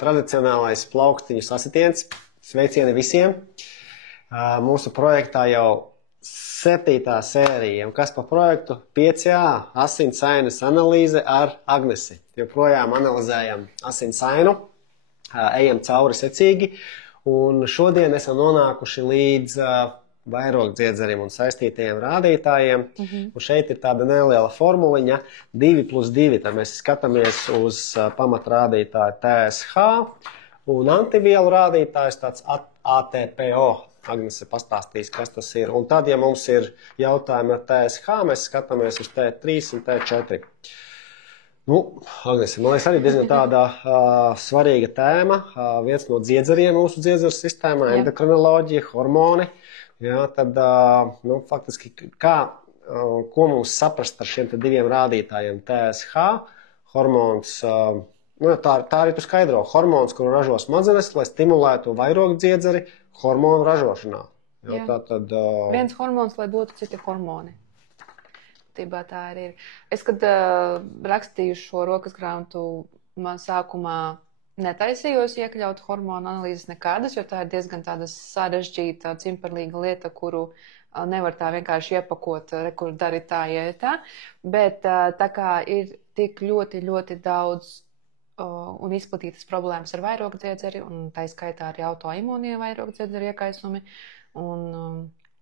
tradicionālais plauktiņu sasitiens. Sveicieni visiem. Mūsu projektā jau 7. sērija. Un kas pa projektu? 5A asinsainas analīze ar Agnesi. Joprojām analizējam asinsainu, ejam cauri secīgi. Un šodien esam nonākuši līdz vairogdziedzerim un saistītajiem rādītājiem. Un šeit ir tāda neliela formuliņa 2+2. Tad mēs skatāmies uz pamatrādītāju TSH un antivielu rādītājs tāds ATPO. Agnese pastāstīs, kas tas ir. Un tad, ja mums ir jautājumi ar TSH, mēs skatāmies uz T3 un T4. Agnese, man liekas, arī diezgan tāda svarīga tēma. Viens no dziedzeriem mūsu dziedzeru sistēmā, endokrinoloģija, hormoni. Jā, tad, faktiski, ko mums saprast ar šiem diviem rādītājiem? TSH, hormons, tā arī tu skaidro, hormons, kuru ražo smadzenes, lai stimulētu vairogdziedzeri hormonu ražošanā. Viens hormons, lai dotu citi hormoni. Tībā tā arī ir. Es, kad rakstīju šo rokas grāmatu, man sākumā netaisījos iekļaut hormonu analīzes nekādas, jo tā ir diezgan tāda sarežģīta, cimperlīga lieta, kuru nevar tā vienkārši iepakot, kur dari tā, tā. Bet tā kā ir tik ļoti, ļoti daudz un izplatītas problēmas ar vairogdziedzeri, un tā skaitā arī autoimūnie vairogdziedzeri iekaisumi. Un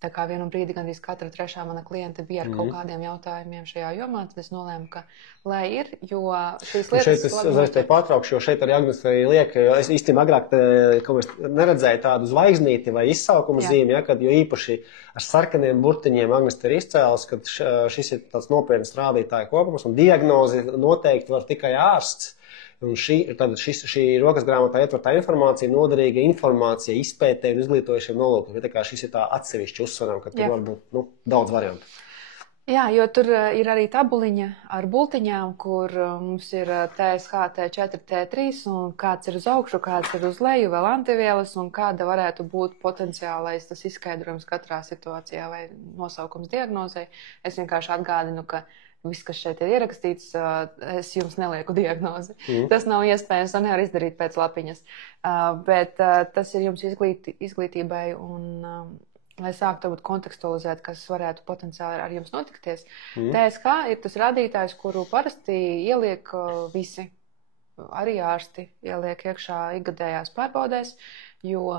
tā kā vienu brīdi gandrīz katra trešā mana klienta bija ar kaut kādiem jautājumiem šajā jomā, tad es nolēmu, ka lai ir, jo šīs lietas... Šeit es uzreiz te pārtraukšu, jo šeit arī Agnes arī liek, jo es īstenībā agrāk neredzēju tādu zvaigznīti vai izsaukumu zīmi, kad jo īpaši ar sarkaniem burtiņiem Agnes te ir izcēlis, ka šis ir tāds nopietnas rādītāja kopums, un diagnozi noteikti var tikai ārsts. Un šī rokas grāmatā ietvertā informācija, noderīga informācija, izpētē un izglītojušiem nolūkiem. Tā kā šis ir tā atsevišķi uzsveram, ka tur var būt daudz variantu. Jā, jo tur ir arī tabuliņa ar bultiņām, kur mums ir TSH, T4, T3, un kāds ir uz augšu, kāds ir uz leju, vēl antivielas, un kāda varētu būt potenciālais tas izskaidrojums katrā situācijā vai nosaukums diagnozei. Es vienkārši atgādinu, ka viss, kas šeit ir ierakstīts, es jums nelieku diagnozi. Tas nav iespējams, to nevar izdarīt pēc lapiņas. Bet tas ir jums izglītībai un, lai sāktu varbūt kontekstualizēt, kas varētu potenciāli ar jums notikties. TSH ir tas rādītājs, kuru parasti ieliek visi, arī ārsti ieliek iekšā ikgadējās pārbaudēs, jo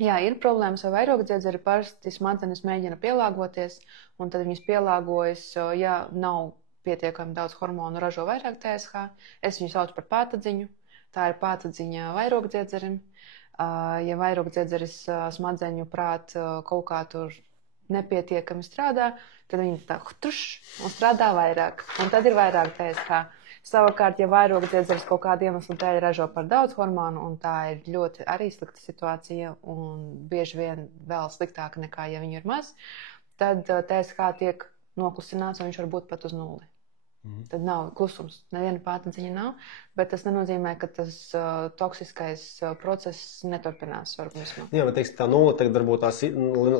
jā, ir problēmas ar vairogdziedzeri, parasti smadzenes mēģina pielāgoties, un tad viņas pielāgojas, ja nav pietiekami daudz hormonu ražo vairāk TSH. Es viņu saucu par pātadziņu. Tā ir pātadziņa vairogdziedzerim. Ja vairogdziedzeris smadzeņu prāt kaut kā tur nepietiekami strādā, tad viņi tā un strādā vairāk, un tad ir vairāk TSH. Savukārt, ja vairogdziedzeris kaut kādu iemeslu dēļ ražo par daudz hormonu, un tā ir ļoti arī slikta situācija, un bieži vien vēl sliktāka nekā, ja viņu ir maz, tad TSH tiek noklusināts, un viņš var būt pat uz nulli. Tad nav klusums. Neviena pātadziņa nav, bet tas nenozīmē, ka tas toksiskais process neturpinās organismā. Jā, bet teiksim, tā nulle tagad varbūt tās,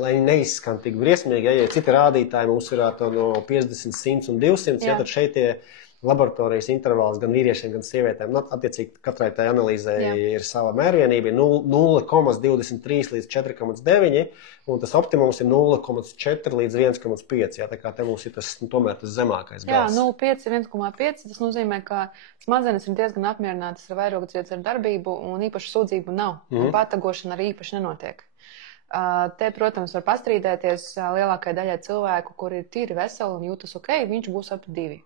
lai neizskan tik briesmīgi, ja citi rādītāji mums ir no 50, 100 un 200, ja, tad šeit tie laboratorijas intervāls gan vīriešiem, gan sievietēm. Attiecīgi, katrai tai analīzē ir sava mērvienība, 0,23 līdz 4,9, un tas optimums ir 0,4 līdz 1,5. Tā kā te mums ir tomēr tas zemākais gals. Jā, 0,5 ir 1,5. Tas nozīmē, ka smadzenes ir diezgan apmierinātas ar vairogdziedzeru darbību, un īpaši sūdzību nav. Patagošana arī īpaši nenotiek. Te, protams, var pastrīdēties lielākai daļai cilvēku, kuri ir tīri veseli un jūtas ok, viņš būs ap 2.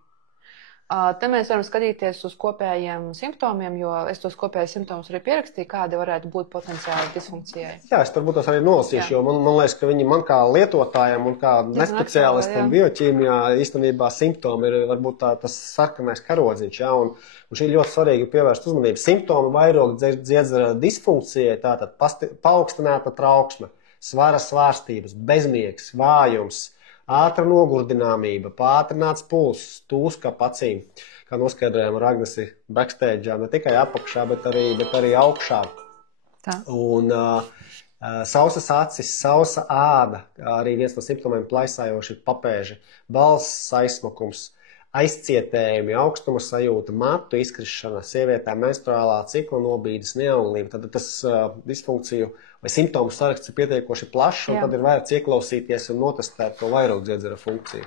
Te mēs varam skatīties uz kopējiem simptomiem, jo es tos kopējos simptomus arī pierakstīju, kādi varētu būt potenciāli disfunkcijai. Jā, es varbūt tos arī nolasīšu, jo man liekas, ka viņi man kā lietotājiem un kā nespeciālistam bioķīmijā īstenībā simptomi ir varbūt tas sarkanais karodziņš, jā, un šī ļoti svarīgi pievērst uzmanību. Simptomi vairogdziedzera disfunkcijai, tātad paaugstināta trauksme, svara svārstības, bezmiegs, vājums, ātra nogurdināmība, pātrināts pulss, tūska ap acīm, kā noskaidrojām ar Agnesi backstage'ā, ne tikai apakšā, bet arī augšā. Tā. Un sausas acis, sausa āda, arī viens no simptomiem plaisājoši ir papēži, balss aizsmakums, aizcietējumi, augstuma sajūta, matu izkrišana, sievietē menstruālā cikla nobīdes, neaunlība. Tad tas disfunkciju vai simptomu saraksts ir pietiekoši plašs, un tad ir vērts ieklausīties un notestēt to vairogdziedzera funkciju.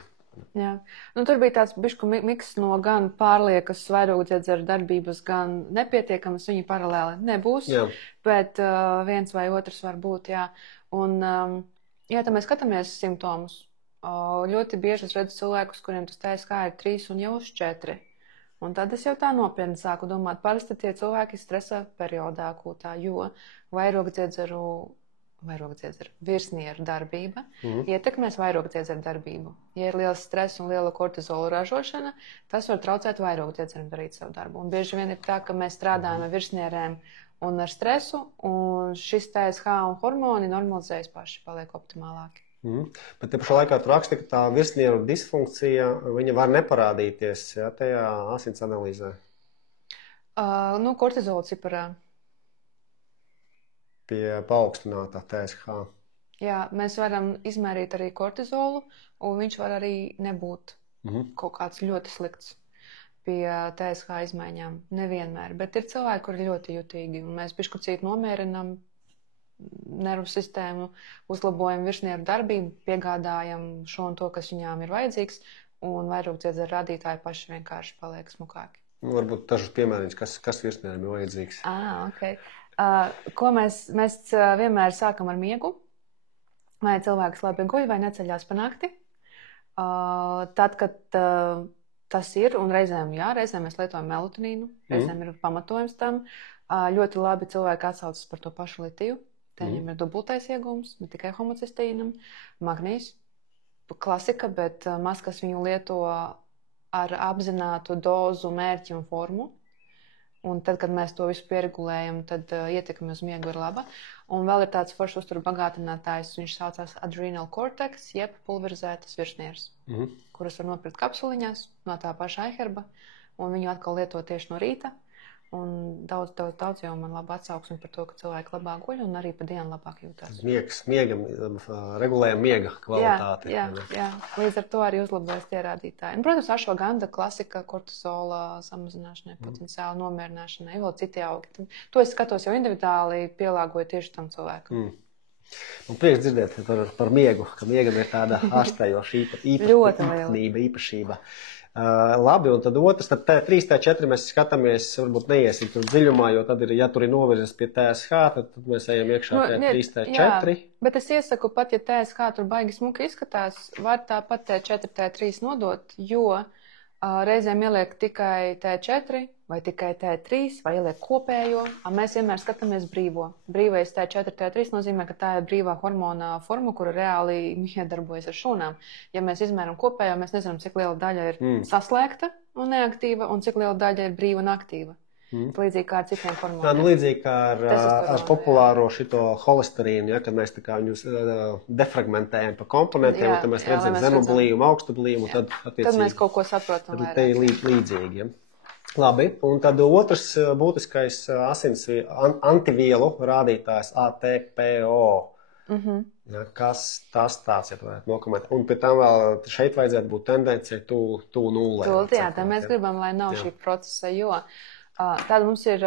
Jā. Nu, tur bija tāds bišku miks no gan pārliekas vairogdziedzera darbības, gan nepietiekamas, viņi paralēli nebūs, bet viens vai otrs var būt, jā. Un, ja mēs skatāmies simptomus, ļoti bieži es redzu cilvēkus, kuriem tas TSH ir 3 un jau uz 4. Un tad es jau tā nopietni sāku domāt, parasti tie cilvēki stresa periodā kūtā, jo vairogdziedzeru virsnieru darbība ietekmēs vairogdziedzeru darbību. Ja ir liels stress un liela kortizola ražošana, tas var traucēt vairogdziedzeram darīt savu darbu. Un bieži vien ir tā, ka mēs strādājam ar virsnierēm un ar stresu, un šis TSH un hormoni normalizējas paši, paliek optimālāki. Bet te pašā laikā tu raksti, ka tā virsnieru disfunkcija, viņa var neparādīties tajā asins analīzē? Kortizola ciparā. Pie paaugstinātā TSH. Jā, mēs varam izmērīt arī kortizolu, un viņš var arī nebūt kaut kāds ļoti slikts pie TSH izmaiņām. Nevienmēr, bet ir cilvēki, kuri ļoti jutīgi, un mēs biškucīt nomierinam nervu sistēmu, uzlabojam virsnieru darbību, piegādājam šo un to, kas viņām ir vajadzīgs, un vairogdziedzeru rādītāji paši vienkārši paliek smukāki. Varbūt dažus piemēriņus, kas virsnieriem ir vajadzīgs. Okay. Ko mēs vienmēr sākam ar miegu, vai cilvēks labi guļ vai neceļās pa nakti. Tad, kad tas ir, un reizēm mēs lietojam melatonīnu, reizēm ir pamatojums tam, ļoti labi cilvēki atsaucas par to pašu litiju. Viņam ir dubultais iegūms, ne tikai homocistīnam, magnīs, klasika, bet maz, kas viņu lieto ar apzinātu dozu, mērķi un formu. Un tad, kad mēs to visu pieregulējam, tad ietekme uz miegu ir laba. Un vēl ir tāds foršs uzturu bagātinātājs, viņš saucās adrenal cortex, jeb pulverizētas virsnieres, kuras var nopirkt kapsuliņās no tā paša aiherba, un viņu atkal lieto tieši no rīta. Un daudz jau man labi atsauksmi par to, ka cilvēki labāk guļ un arī pa dienu labāk jūtās. Regulējam miega kvalitāti. Jā. Līdz ar to arī uzlabojas tie rādītāji. Un, protams, ašvaganda klasika, kortizola samazināšanai, potenciāli nomierināšanai, vēl citi augi. To es skatos jau individuāli, pielāgoju tieši tam cilvēkam. Man prieks dzirdēt par miegu, ka miegam ir tāda ārstējoša īpašība. Labi, un tad otrs, tad T3, T4 mēs skatāmies, varbūt neiesim tur dziļumā, jo tad ir, ja tur ir novirzes pie TSH, tad mēs ejam iekšā T3, T4. Jā, bet es iesaku pat, ja TSH tur baigi smuki izskatās, var tāpat T4, T3 nodot, jo reizēm ieliek tikai T4 vai tikai T3 vai ieliek kopējo, mēs vienmēr skatāmies brīvo. Brīvais T4, T3 nozīmē, ka tā ir brīvā hormona forma, kura reāli iedarbojas ar šūnām. Ja mēs izmēram kopējo, mēs nezinām, cik liela daļa ir saslēgta un neaktīva un cik liela daļa ir brīva un aktīva. Līdzīgi kā ar citiem hormoniem. Līdzīgi kā ar populāro šito holesterīnu, kad mēs tā kā viņus defragmentējam pa komponentiem, tad mēs redzam zemu blījumu, augstu blījumu, tad attiecīgi. Tad mēs kaut ko saprotam vairāk. Te ir līdzīgi, Labi, un tad otrs būtiskais asins antivielu rādītājs ATPO. Kas tas tāds, ja varētu nokomentēt? Un pēc tam vēl šeit vajadzētu būt tendencija tu nullē. Tā mēs gribam, lai nav šī procesa, jo tāda mums ir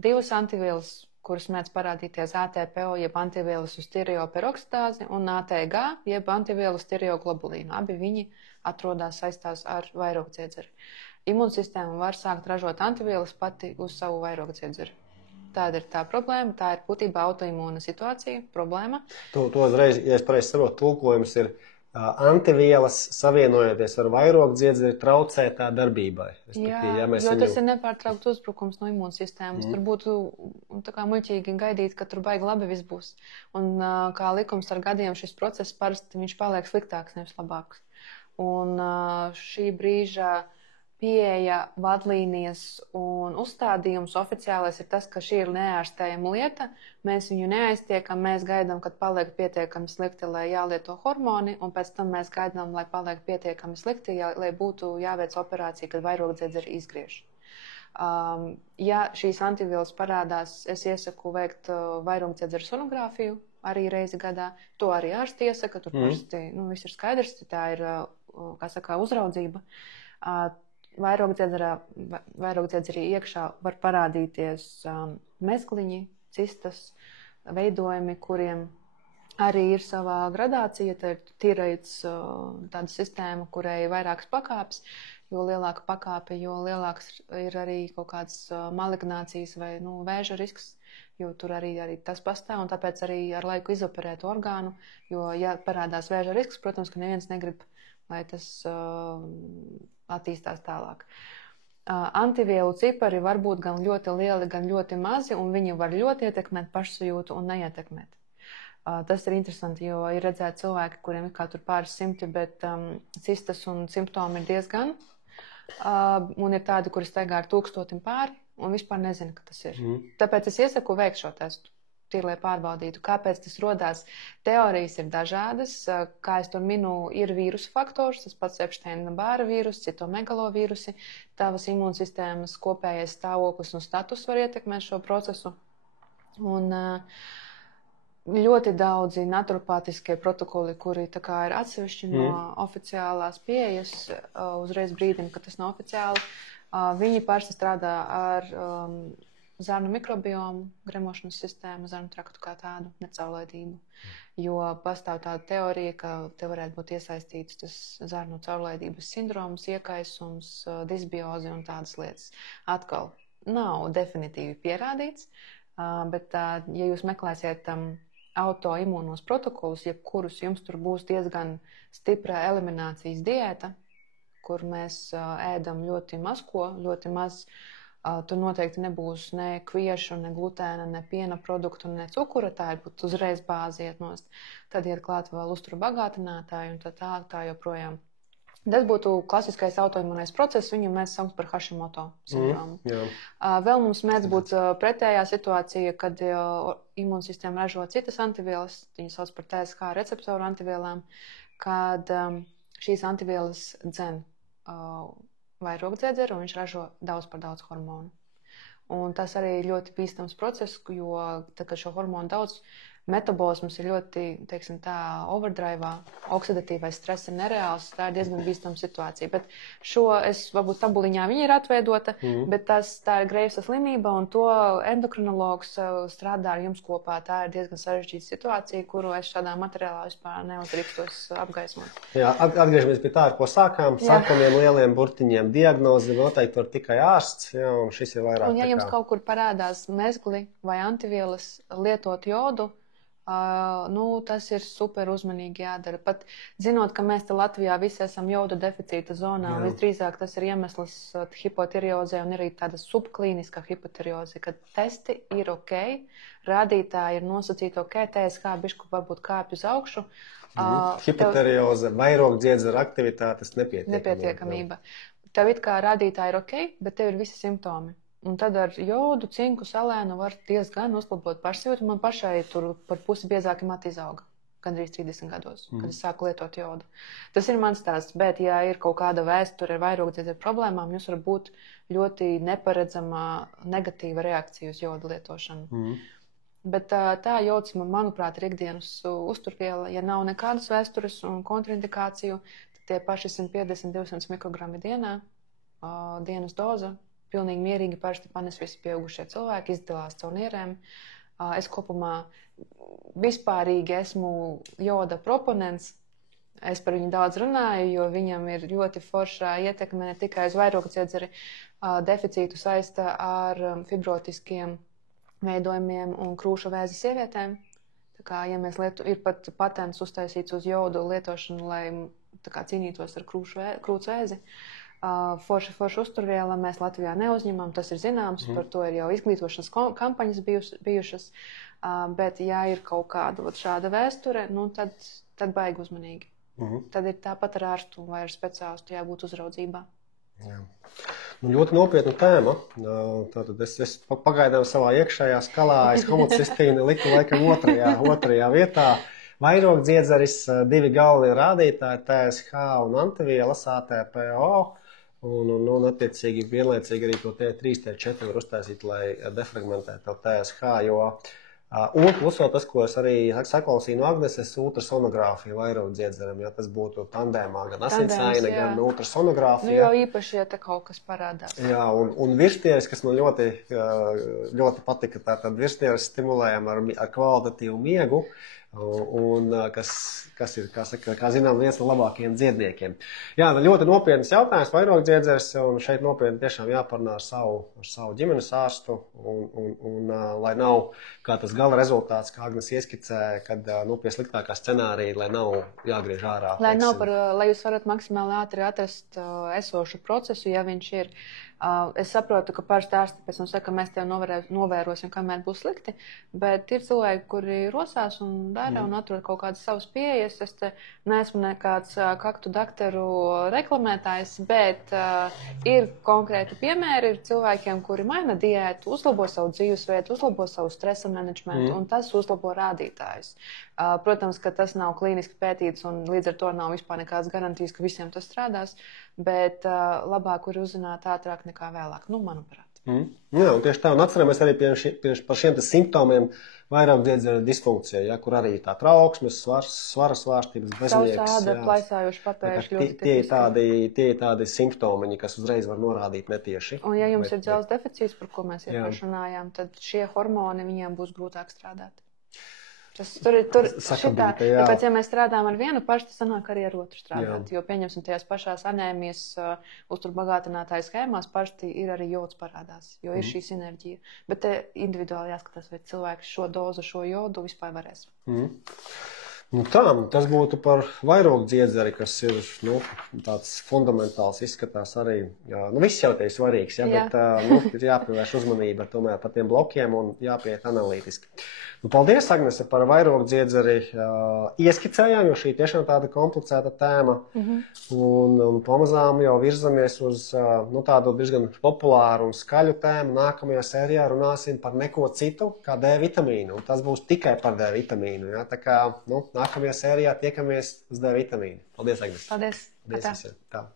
divas antivielas, kuras mēdz parādīties ATPO, jeb antivielas uz tireoperokstāzi, un ATG, jeb antivielas tireoglobulīnu. Abi viņi atrodas saistās ar vairogdziedzeri. Imunsistēma var sākt ražot antivielas pati uz savu vairogdziedzeri. Tāda ir tā problēma, tā ir būtībā autoimūna situācija, problēma. To uzreiz, ja es pareizi saprotu, tulkojums ir antivielas savienojoties ar vairogdziedzeri traucē tā darbībai. Jā, jo tas ir nepārtraukts uzbrukums no imunsistēmas. Tur būtu tā kā muļķīgi gaidīt, ka tur baigi labi viss būs. Un kā likums ar gadiem šis process parasti viņš paliek sliktāks, nevis labāks. Un šī brīža pieeja, vadlīnijas un uzstādījums oficiālais ir tas, ka šī ir neārstējama lieta. Mēs viņu neaiztiekam, mēs gaidām, kad paliek pietiekami slikti, lai jālieto hormoni, un pēc tam mēs gaidām, lai paliek pietiekami slikti, lai būtu jāveic operācija, kad vairogdziedzeri izgriež. Ja šīs antivielas parādās, es iesaku veikt vairogdziedzeru sonogrāfiju arī reizi gadā. To arī ārsti iesaka, tur parasti viss ir skaidrs, tā ir uzraudzība. Vairogdziedzerī iekšā var parādīties mezgliņi, cistas, veidojumi, kuriem arī ir savā gradācija. Tā ir tiroids tāda sistēma, kurai ir vairākas pakāpes. Jo lielāka pakāpe, jo lielāks ir arī kaut kādas malignācijas vai vēža risks, jo tur arī tas pastāv, un tāpēc arī ar laiku izoperēt orgānu, jo, ja parādās vēža risks, protams, ka neviens negrib, lai tas attīstās tālāk. Antivielu cipari var būt gan ļoti lieli, gan ļoti mazi, un viņi var ļoti ietekmēt pašsajūtu un neietekmēt. Tas ir interesanti, jo ir redzēti cilvēki, kuriem ir kā tur pāris simti, bet cistas un simptomi ir diezgan. Un ir tādi, kuri staigā ar 1000 pāri un vispār nezina, ka tas ir. Tāpēc es iesaku veikt šo testu, tīri, lai pārbaudītu, kāpēc tas rodās. Teorijas ir dažādas, kā es tur minu, ir vīrusu faktors, tas pats Epsteina-Bāra vīrus, citomegalovīrusi, tavas imūnsistēmas kopējais stāvoklis un status var ietekmēt šo procesu. Un ļoti daudzi naturopātiskie protokoli, kuri tā kā ir atsevišķi no oficiālās pieejas, uzreiz brīdim, ka tas nav oficiāli, viņi parasti strādā ar zarnu mikrobiomu, gremošanas sistēmu, zarnu traktu kā tādu, necaurlaidību. Jo pastāv tāda teorija, ka te varētu būt iesaistīts tas zarnu caurlaidības sindroms, iekaisums, disbiozi un tādas lietas. Atkal nav definitīvi pierādīts, bet ja jūs meklēsiet autoimūnos protokolus, jebkurus jums tur būs diezgan stipra eliminācijas diēta, kur mēs ēdam ļoti maz ko, ļoti maz, tur noteikti nebūs ne kviešu, ne glutēna, ne piena produktu, ne cukura, tā ir būt uzreiz bāzi iet nost. Tad iet klāt vēl uzturu bagātinātāji un tā joprojām. Tas būtu klasiskais autoimunais process, viņu mēs saucam par Hashimoto sindromu. Vēl mums mēdz būt pretējā situācija, kad imūnsistēma ražo citas antivielas, viņas sauc par TSH receptoru antivielām, kad šīs antivielas dzen vairogdziedzeru un viņš ražo daudz par daudz hormonu. Un tas arī ir ļoti bīstams process, jo tad, kad šo hormonu daudz, metabolisms ir ļoti, teiksim tā, overdrive'ā, oksidatīvais stress ir nereāls, tā ir diezgan bīstama situācija. Bet šo, varbūt tabuliņā viņa ir atveidota, bet tā ir Greivsa slimība, un to endokrinologs strādā ar jums kopā. Tā ir diezgan sarežģīta situācija, kuru es šādā materiālā vispār neuzrīkstos apgaismot. Jā, atgriežamies pie tā, ar ko sākām. Sākumiem lieliem burtiņiem diagnozi noteikti var tikai ārsts, jā, un šis ir vairāk. Un ja jums kaut kur parādās mezgli vai antivielas lietot jodu, tas ir super uzmanīgi jādara. Pat zinot, ka mēs te Latvijā visi esam joda deficīta zonā, un visdrīzāk tas ir iemesls hipotireozē un arī tāda subklīniska hipotireoze, kad testi ir ok, rādītāji ir nosacīti ok, TSH bišku varbūt kāpj uz augšu. Hipotireoze, vairogdziedzera aktivitātes nepietiekamība. Tev it kā rādītāji ir ok, bet tev ir visi simptomi. Un tad ar jodu, cinku, selēnu var diezgan uzlabot pašsajūtu. Man pašai tur par pusi biezāki mati izauga, gandrīz 30 gados, kad es sāku lietot jodu. Tas ir mans stāsts, bet ja ir kaut kāda vēsture ar vairogdziedzeru problēmām, jums var būt ļoti neparedzama negatīva reakcija uz jodu lietošanu. Bet tā jods, manuprāt, ir ikdienas uzturviela. Ja nav nekādas vēstures un kontraindikāciju, tad tie paši 150-200 mikrogrammi dienā, dienas doza, pilnīgi mierīgi parasti panes visi pieaugušie cilvēki, izdalās caur nierēm. Es kopumā vispārīgi esmu joda proponents. Es par viņu daudz runāju, jo viņam ir ļoti foršā ietekme ne tikai uz vairogdziedzeri, deficītu saista ar fibrotiskiem veidojumiem un krūšu vēzi sievietēm. Tā kā, ja mēs ir pat patents uztaisīts uz jodu lietošanu, lai tā kā cīnītos ar krūts vēzi. Forša uzturviela mēs Latvijā neuzņemam, tas ir zināms, par to ir jau izglītošanas kampaņas bijušas, bet ja ir kaut kāda šāda vēsture, tad baigi uzmanīgi. Tad ir tāpat ar ārstu vai ar speciālistu jābūt uzraudzībā. Jā. Ļoti nopietna tēma. Tātad es pagaidām savā iekšējā skalā aiz homocistīnu liku laikam otrajā vietā. Vairogdziedzeris, divi galvenie rādītāji, TSH un antivielas ATPO. Un attiecīgi vienlaicīgi arī to T3, T4 var uztaisīt, lai defragmentētu TSH, jo Un plus vēl tas, ko es arī saklausīju no Agneses, ultrasonogrāfija vairogdziedzeriem, ja tas būtu tandēmā, gan asinssaine, gan ultrasonogrāfija. Nu, jau īpaši, ja te kaut kas parādās. Jā, un virsnieris, kas man ļoti patika, tātad virsnieris stimulējam ar kvalitatīvu miegu, un kas ir, kā zinām, viens no labākajiem dziedniekiem. Jā, ļoti nopietnas jautājums, vairogdziedzers, un šeit nopietni tiešām jāparunā ar savu ģimenes ārstu, un lai nav kā tas gala rezultāts, kā Agnes ieskicē, kad pie sliktākā scenārija, lai nav jāgriež ārā. Lai jūs varat maksimāli ātri atrast esošu procesu, ja viņš ir. Es saprotu, ka parasti ārsti pēc tam saka, ka mēs tev novērosim, kamēr būs slikti, bet ir cilvēki, kuri rosās un dara un atrod kaut kādas savas pieejas. Es te neesmu nekāds kaktu dakteru reklamētājs, bet ir konkrēti piemēri, ir cilvēkiem, kuri maina diētu, uzlabo savu dzīvesvietu, uzlabo savu stresa menedžmentu, un tas uzlabo rādītājus. Protams, ka tas nav klīniski pētīts, un līdz ar to nav vispār nekādas garantijas, ka visiem tas strādās, bet labāk ir uzzināt ātrāk nekā vēlāk, manuprāt. Jā, un tieši tā, un atceramies arī par šiem simptomiem vairogdziedzera disfunkcija, ja, kur arī tā trauksmes, svara svārstības, bezmiegs. Sausāda, plaisājoši papēži ļoti tipiski. Tie ir tādi simptomi, kas uzreiz var norādīt netieši. Un ja jums ir dzelzs deficīts, par ko mēs iepriekš runājām, tad šie hormoni viņiem būs grūtāk strādāt. Tur šitā, tāpēc, ja mēs strādājam ar vienu pašu, tas sanāk arī ar otru strādāt, jo pieņemsim tajās pašās anēmijas uzturbagātinātāju schēmās parasti ir arī jods parādās, jo ir šī sinerģija. Bet te individuāli jāskatās, vai cilvēks šo dozu, šo jodu vispār varēs. Tas būtu par vairogdziedzeri, kas ir tāds fundamentāls, izskatās arī. Viss jau te ir svarīgs, bet ir jāpievērš uzmanība tomēr par tiem blokiem un jāpieiet analītiski. Paldies, Agnese, par vairogdziedzeri ieskicējām, jo šī tiešām tāda komplicēta tēma. Un pamazām jau virzamies uz tādu diezgan populāru un skaļu tēmu. Nākamajā sērijā runāsim par neko citu kā D vitamīnu. Un tas būs tikai par D vitamīnu. Ja? Tā kā nākamajā sērijā tiekamies uz D vitamīnu. Paldies, Agnese. Paldies. Paldies visiem. Tā.